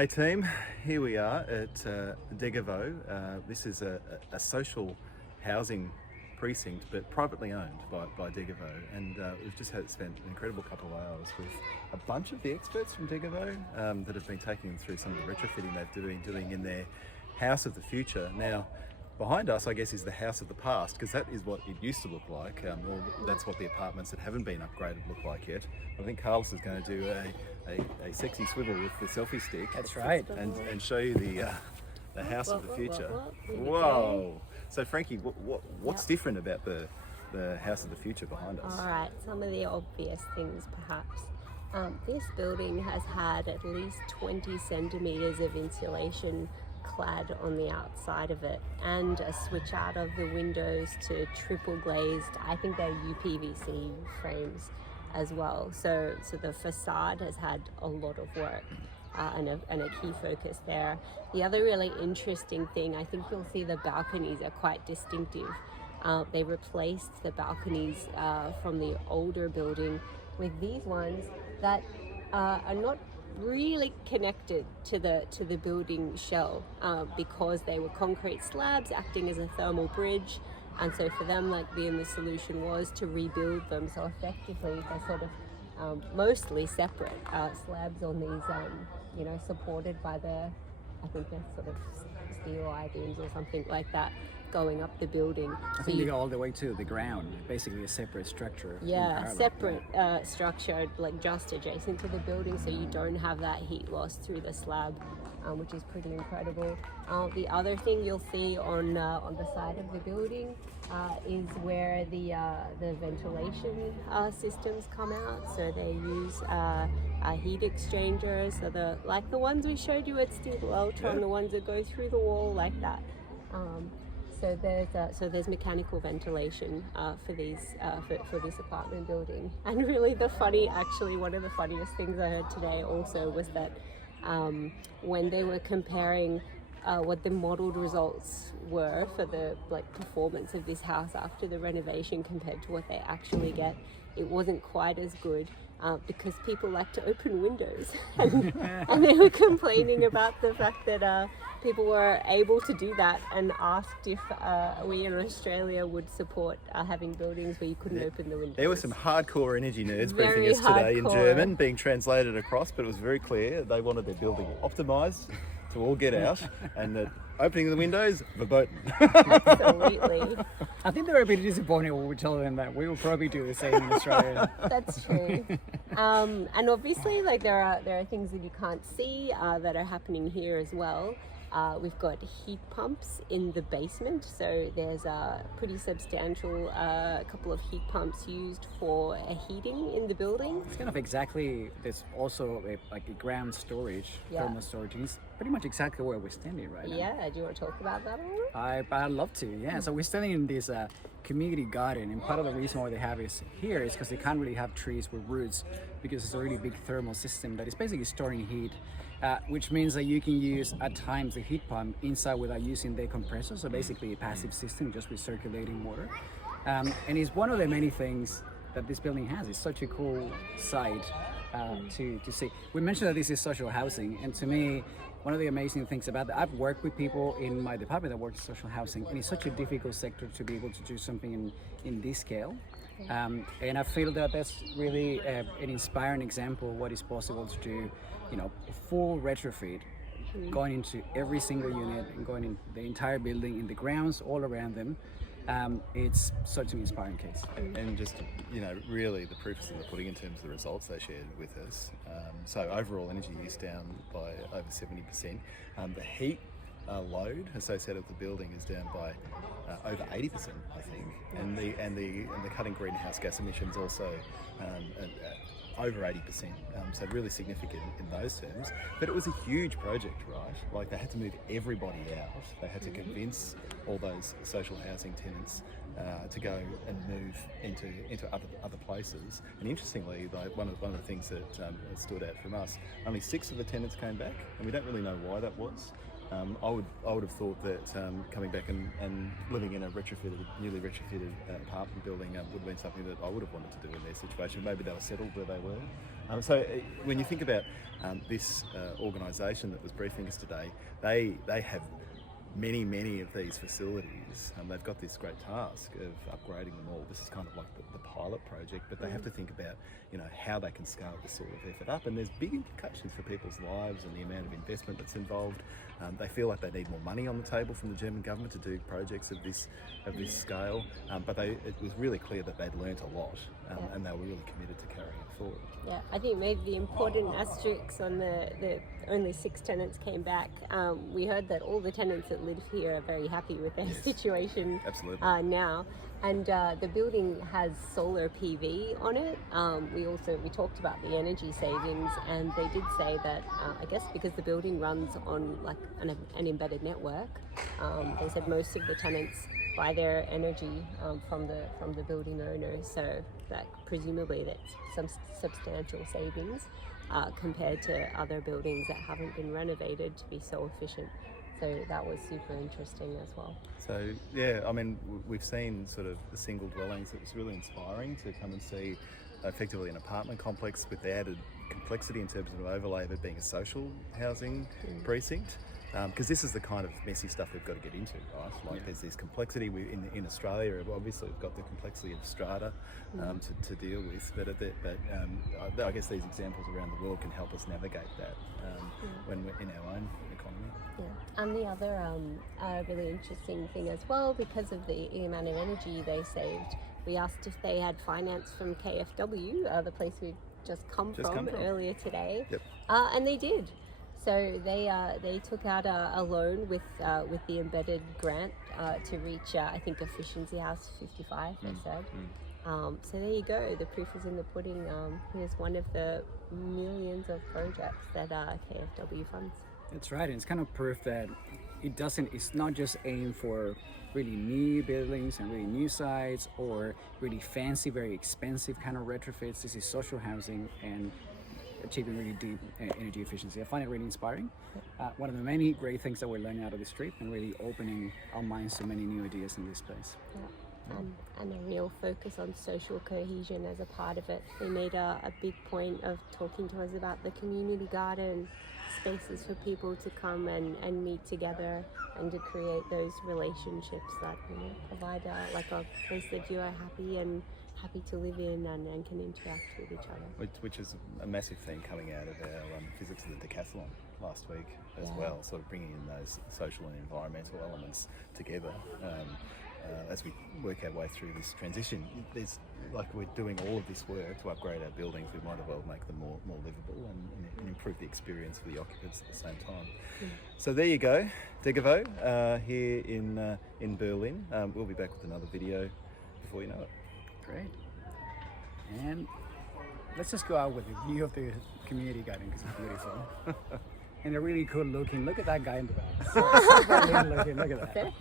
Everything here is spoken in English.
Hey team, here we are at Degevo. This is a social housing precinct, but privately owned by Degevo, and we've just spent an incredible couple of hours with a bunch of the experts from Degevo that have been taking them through some of the retrofitting they've been doing in their house of the future. Now, behind us, I guess, is the house of the past, because that is what it used to look like, or that's what the apartments that haven't been upgraded look like yet. I think Carlos is going to do a sexy swivel with the selfie stick. That's right. And show you the house of the future. Whoa! So Frankie, what's different about the house of the future behind us? All right, some of the obvious things perhaps. This building has had at least 20 centimeters of insulation clad on the outside of it, and a switch out of the windows to triple glazed, I think they're UPVC frames as well. So the facade has had a lot of work and a key focus there. The other really interesting thing, I think you'll see the balconies are quite distinctive. They replaced the balconies from the older building with these ones that are not really connected to the building shell because they were concrete slabs acting as a thermal bridge, and so for them, like, the solution was to rebuild them. So effectively they're sort of mostly separate slabs on these supported by I think they're sort of steel I-beams or something like that going up the building. I think they go all the way to the ground, basically a separate structure. Yeah, separate structure, like just adjacent to the building, so you don't have that heat loss through the slab, which is pretty incredible. The other thing you'll see on the side of the building is where the ventilation systems come out. So they use heat exchangers, so the ones we showed you at Steel Eltron, the ones that go through the wall like that. So there's mechanical ventilation for this apartment building. And really one of the funniest things I heard today also was that when they were comparing what the modeled results were for the performance of this house after the renovation compared to what they actually get, it wasn't quite as good. Because people like to open windows, and they were complaining about the fact that people were able to do that, and asked if we in Australia would support having buildings where you couldn't open the windows. There were some hardcore energy nerds Very briefing us today in hardcore. German, being translated across, but it was very clear they wanted their building optimised to all get out, and that opening the windows, verboten. Absolutely. I think they were a bit disappointed when we told them that we will probably do the same in Australia. That's true. And obviously, there are things that you can't see that are happening here as well. We've got heat pumps in the basement, so there's a pretty substantial couple of heat pumps used for heating in the building. It's kind of exactly, there's also a ground storage, thermal storage, and it's pretty much exactly where we're standing right now. Yeah, do you want to talk about that a little? I'd love to, yeah. So we're standing in this community garden, and part of the reason why they have us here is because they can't really have trees with roots, because it's a really big thermal system that is basically storing heat. Which means that you can use at times the heat pump inside without using the compressor, so basically a passive system just with circulating water. And it's one of the many things that this building has. It's such a cool site to see. We mentioned that this is social housing, and to me, one of the amazing things about that, I've worked with people in my department that work in social housing, and it's such a difficult sector to be able to do something in this scale. And I feel that that's really an inspiring example of what is possible to do, a full retrofit, going into every single unit and going in the entire building, in the grounds, all around them. It's such an inspiring case. And just, really the proof is in the pudding in terms of the results they shared with us. So overall energy use down by over 70%. The heat load associated with the building is down by over 80%, I think, and the cutting greenhouse gas emissions also over 80%. So really significant in those terms. But it was a huge project, right? Like, they had to move everybody out. They had to convince all those social housing tenants to go and move into other places. And interestingly, one of the things that stood out from us, only 6 of the tenants came back, and we don't really know why that was. I would have thought that coming back and living in a newly retrofitted apartment building would have been something that I would have wanted to do in their situation. Maybe they were settled where they were. So when you think about this organisation that was briefing us today, they have many of these facilities. They've got this great task of upgrading them all. This is kind of like the pilot project, but they have to think about, how they can scale this sort of effort up. And there's big implications for people's lives and the amount of investment that's involved. They feel like they need more money on the table from the German government to do projects of this scale. But it was really clear that they'd learnt a lot, and they were really committed to carrying it forward. Yeah, I think maybe the important asterisk on the only 6 tenants came back. We heard that all the tenants that live here are very happy with their situation now. And the building has solar PV on it. We talked about the energy savings, and they did say that I guess because the building runs on like an embedded network, they said most of the tenants buy their energy from the building owner, so that presumably that's some substantial savings compared to other buildings that haven't been renovated to be so efficient. So that was super interesting as well. So yeah, I mean, we've seen sort of the single dwellings. It was really inspiring to come and see effectively an apartment complex with the added complexity in terms of an overlay of it being a social housing precinct. Because this is the kind of messy stuff we've got to get into, right? Like there's this complexity in Australia. Obviously, we've got the complexity of strata to deal with, but I guess these examples around the world can help us navigate that when we're in our own economy. Yeah, and the other really interesting thing as well, because of the amount of energy they saved, we asked if they had finance from KfW, the place we've just come from earlier today, and they did. So they took out a loan with the embedded grant to reach I think Efficiency House 55. They said. So there you go. The proof is in the pudding. Here's one of the millions of projects that KfW funds. That's right, and it's kind of proof that it's not just aimed for really new buildings and really new sites or really fancy, very expensive kind of retrofits. This is social housing and achieving really deep energy efficiency. I find it really inspiring. One of the many great things that we're learning out of this trip and really opening our minds to many new ideas in this place. And a real focus on social cohesion as a part of it. They made a big point of talking to us about the community garden, spaces for people to come and meet together and to create those relationships that provide a place that you are happy to live in and can interact with each other. Which is a massive thing coming out of our visits to the Decathlon last week as well, sort of bringing in those social and environmental elements together. As we work our way through this transition, we're doing all of this work to upgrade our buildings. We might as well make them more livable and improve the experience for the occupants at the same time. So there you go, Degevo here in Berlin. We'll be back with another video before you know it. Great. And let's just go out with a view of the community garden because it's beautiful. And they're really cool looking. Look at that guy in the back. So looking. Look at that.